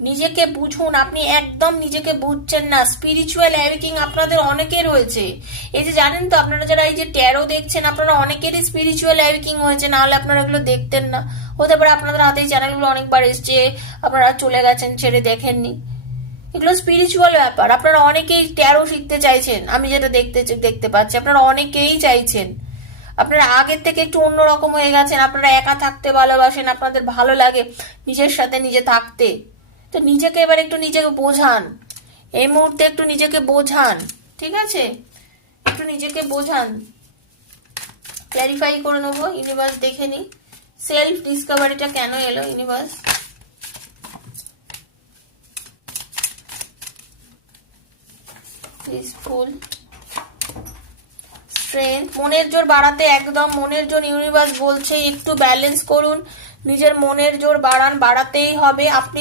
নিজেকে বুঝুন। আপনি একদম নিজেকে বুঝছেন না। স্পিরিচুয়াল অ্যাওয়েকিং আপনাদের অনেকের হয়েছে। এই যে জানেন তো, আপনারা যারা এই যে ট্যারো দেখছেন, আপনারা অনেকেরই স্পিরিচুয়াল অ্যাওয়েকিং হয়েছে, নাহলে আপনারা এগুলো দেখতেন না। হতে পারে আপনাদের হাতে এই চ্যানেলগুলো অনেকবার এসছে, আপনারা চলে গেছেন, ছেড়ে দেখেননি। এগুলো স্পিরিচুয়াল ব্যাপার। আপনারা অনেকেই ট্যারো শিখতে চাইছেন, আমি যেটা দেখতে পাচ্ছি আপনারা অনেকেই চাইছেন। আপনারা আগের থেকে একটু অন্যরকম হয়ে গেছেন। আপনারা একা থাকতে ভালোবাসেন, আপনাদের ভালো লাগে নিজের সাথে নিজে থাকতে। তো নিজেকে এবার একটু নিজেকে বোঝান, এই মুহূর্তে একটু নিজেকে বোঝান, ঠিক আছে? একটু নিজেকে বোঝান। ক্ল্যারিফাই করে নেবো, ইউনিভার্স দেখে নি সেলফ ডিসকভারিটা কেন এলো। ইউনিভার্স পিসফুল স্ট্রেংথ, মনের জোর বাড়াতে, একদম মনের জোর ইউনিভার্স বলছে একটু ব্যালেন্স করুন, নিজের মনের জোর বাড়াতেই হবে। আপনি